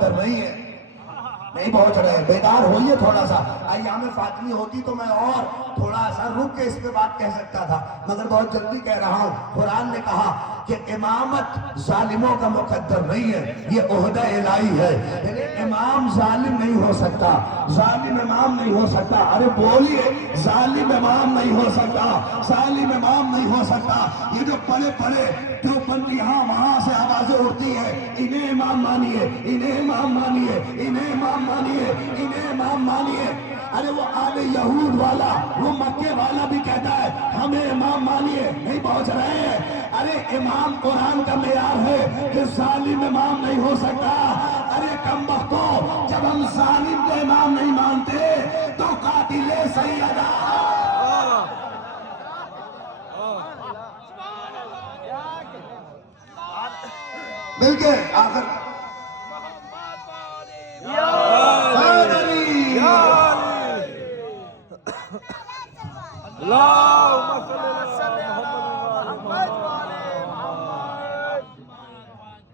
کر رہی ہے، نہیں پہنچ رہے، بیدار ہوئیے تھوڑا سا۔ ایام فاطمی ہوتی تو میں اور تھوڑا سا رک کے اس پہ بات کہہ سکتا تھا، مگر بہت جلدی کہہ رہا ہوں۔ قرآن نے کہا کہ امامت ظالموں کا مقدر نہیں ہے، یہ عہدہ الہی ہے، یعنی امام ظالم نہیں ہو سکتا، ظالم امام نہیں ہو سکتا۔ ارے بولیے، ظالم امام نہیں ہو سکتا، ظالم امام نہیں ہو سکتا۔ یہ جو بڑے بڑے دیوبندی یہاں وہاں سے آوازیں اٹھتی ہیں، انہیں امام مانیے، انہیں امام مانیے، انہیں امام مانیے، انہیں امام مانیے۔ ارے وہ آل یہود والا، وہ مکے والا بھی کہتا ہے ہمیں امام مانیے، نہیں پہنچ رہے ہیں۔ ارے امام قرآن کا معیار ہے کہ ظالم امام نہیں ہو سکتا۔ ارے کمبختو، جب ہم ظالم کو امام نہیں مانتے تو قاتل سیدہ مل کے آخر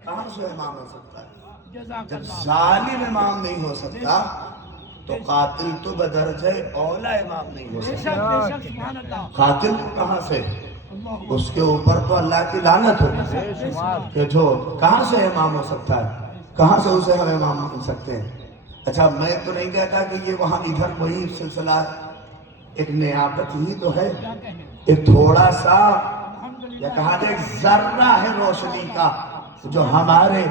کہاں سے امام ہو سکتا ہے؟ جب ظالم امام نہیں ہو سکتا تو قاتل تو بدرجہ اولا امام نہیں ہو سکتا۔ قاتل کہاں سے؟ اس کے اوپر تو اللہ کی لعنت ہو کہ جو کہاں سے امام ہو سکتا ہے، کہاں سے اسے ہم امام مان سکتے ہیں؟ اچھا میں تو نہیں کہتا کہ یہ وہاں ادھر وہی سلسلہ ایک نیابت ہی تو ہے، ایک تھوڑا سا یا کہا جائے ذرہ ہے روشنی کا جو ہمارے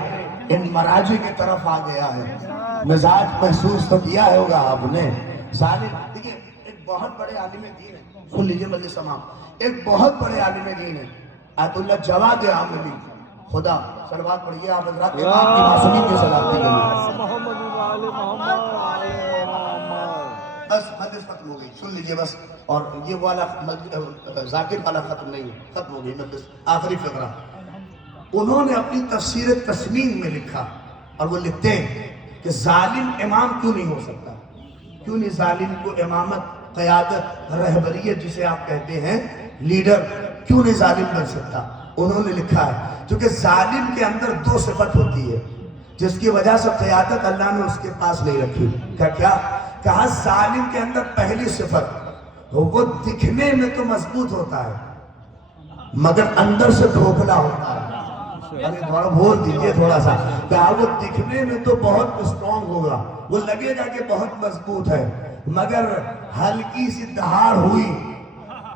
ان مراجع کی طرف آ گیا ہے۔ مزاج محسوس تو کیا ہوگا آپ نے۔ ظالم دیکھیں، ایک بہت بڑے عالم دین ہے، سن لیجئے مجلس سماع، ایک بہت بڑے عالم دین ہے آیت اللہ جواد عاملی، خدا صلوات پڑھیے آپ حضرات کے آپ کی معصومی کی سلامتی کے لیے۔ بس مجلس ختم ہو گئی، سن لیجئے بس، اور یہ والا ذاکر والا ختم نہیں، ختم ہو گئی مجلس۔ آخری فقرہ انہوں نے اپنی تفسیر تسنیم میں لکھا، اور وہ لکھتے ہیں کہ ظالم امام کیوں نہیں ہو سکتا، کیوں نہیں ظالم کو امامت، قیادت، رہبریت جسے آپ کہتے ہیں، لیڈر، کیوں نہیں ظالم بن سکتا؟ انہوں نے لکھا ہے کیونکہ ظالم کے اندر دو صفت ہوتی ہے جس کی وجہ سے قیادت اللہ نے اس کے پاس نہیں رکھی۔ کیا کہا ظالم کے اندر پہلی صفت، وہ دکھنے میں تو مضبوط ہوتا ہے مگر اندر سے کھوکھلا ہوتا ہے۔ ارے تھوڑا بول دیجئے تھوڑا سا، کہا وہ دکھنے میں تو بہت اسٹرانگ ہوگا، وہ لگے گا کہ بہت مضبوط ہے، مگر ہلکی سی دہاڑ ہوئی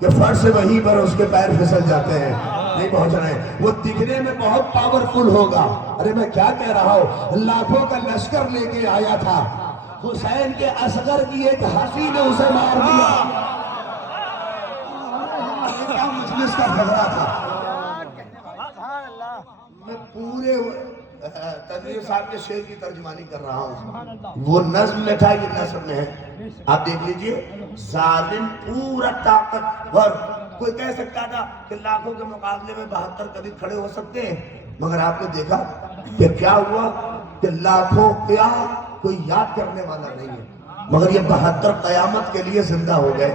کہ فرش سے وہیں پر اس کے پیر پھسل جاتے ہیں، نہیں پہنچ رہے ہیں۔ وہ دکھنے میں بہت پاورفل ہوگا۔ ارے میں کیا کہہ رہا ہوں، لاکھوں کا لشکر لے کے آیا تھا، حسین کے اصغر کی ایک ہنسی نے اسے مار دیا۔ یہ کیا مجلس کا خبرہ تھا؟ میں پورے تنویر صاحب کے شعر کی ترجمانی کر رہا ہوں، وہ نظم میں تھا، یہ نظم میں ہے، آپ دیکھ لیجئے۔ ظالم پورا طاقتور، کوئی کہہ سکتا تھا کہ لاکھوں کے مقابلے میں 72 کبھی کھڑے ہو سکتے ہیں، مگر آپ نے دیکھا کہ کیا ہوا کہ لاکھوں کیا کوئی یاد کرنے والا نہیں ہے، مگر یہ 72 قیامت کے لیے زندہ ہو گئے۔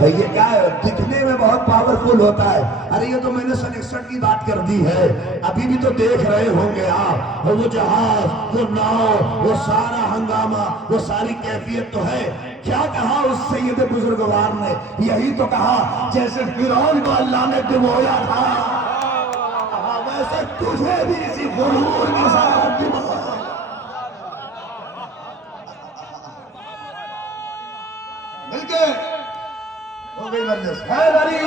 یہ کیا ہے، دکھنے میں بہت پاورفل ہوتا ہے۔ ارے یہ تو میں نے 61 کی بات کر دی ہے، ابھی بھی تو دیکھ رہے ہوں گے آپ، وہ جہاز، وہ ناؤ، وہ سارا ہنگامہ، وہ ساری کیفیت تو ہے۔ کیا کہا اس سید بزرگوار نے؟ یہی تو کہا جیسے فرعون کو اللہ نے ڈبویا تھا ویسے تجھے بھی اسی غرور کے ساتھ ڈبویا۔ مل کے ہو گئی مجلس، ہے علی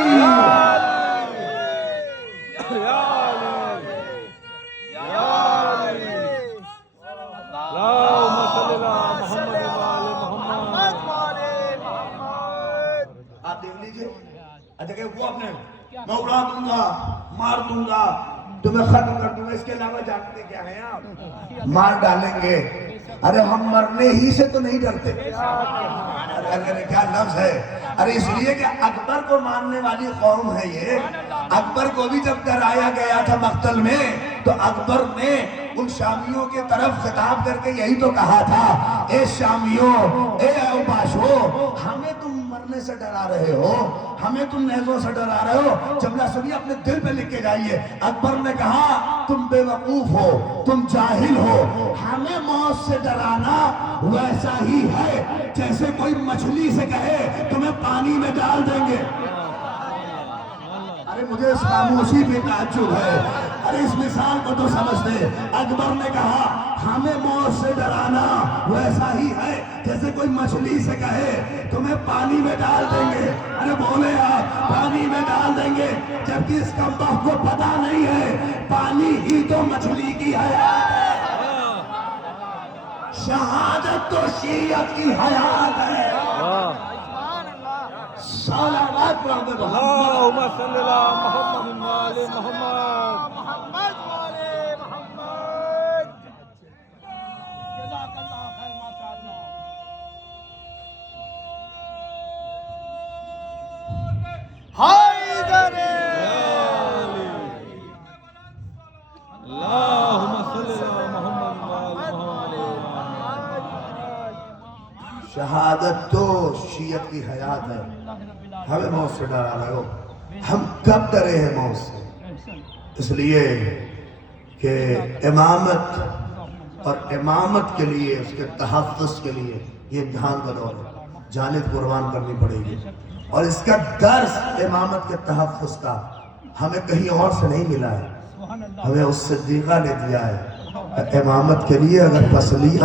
آپ دیکھ لیجئے۔ اچھا کہ وہ اپنے میں اڑا دوں گا، مار دوں گا، تمہیں ختم کر دوں گا، اس کے علاوہ جانتے کیا ہیں آپ؟ مار ڈالیں گے۔ ارے ہم مرنے ہی سے تو نہیں ڈرتے۔ ارے کیا لفظ ہے، ارے اس لیے کہ اکبر کو ماننے والی قوم ہے یہ۔ اکبر کو بھی جب ڈرایا گیا تھا مقتل میں تو اکبر نے ان شامیوں کے طرف خطاب کر کے یہی تو کہا تھا، اے شامیوں، اے اوباشو، ہمیں تم مرنے سے ڈرا رہے ہو، ہمیں تم نیزوں سے ڈرا رہے ہو، جملہ سنیے اپنے دل پہ لکھ کے جائیے۔ اکبر نے کہا تم بے وقوف ہو، تم جاہل ہو، ہمیں موت سے ڈرانا ویسا ہی ہے جیسے کوئی مچھلی سے کہے تمہیں پانی میں ڈال دیں گے۔ ارے مجھے اس خاموشی پہ تعجب ہے، ارے اس مثال کو تو سمجھ دے۔ اکبر نے کہا ہمیں موت سے ڈرانا ویسا ہی ہے جیسے کوئی مچھلی سے کہے تمہیں پانی میں ڈال دیں گے۔ ارے بولے آپ پانی میں ڈال دیں گے، جبکہ اس کمبخت کو پتا نہیں ہے پانی ہی تو مچھلی کی حیات ہے۔ شہادت تو شیعت کی حیات ہے۔ صلوات محمد اللہم صلی اللہ محمد وآل محمد محمد والے محمد۔ جزاک اللہ خیر ماشاءاللہ۔ حیدر اللہم صلی اللہ محمد وآل محمد۔ شہادت تو شیعت کی حیات ہے۔ ہمیں موت سے ڈرا رہے ہو، ہم کب ڈرے ہیں موت سے؟ اس لیے کہ امامت اور امامت کے لیے، اس کے تحفظ کے لیے یہ امتحان کا دور ہے، جانیں قربان کرنی پڑے گی۔ اور اس کا درس امامت کے تحفظ کا ہمیں کہیں اور سے نہیں ملا ہے، ہمیں اس صدیقہ نے دیا ہے۔ امامت کے لیے اگر تسلیہ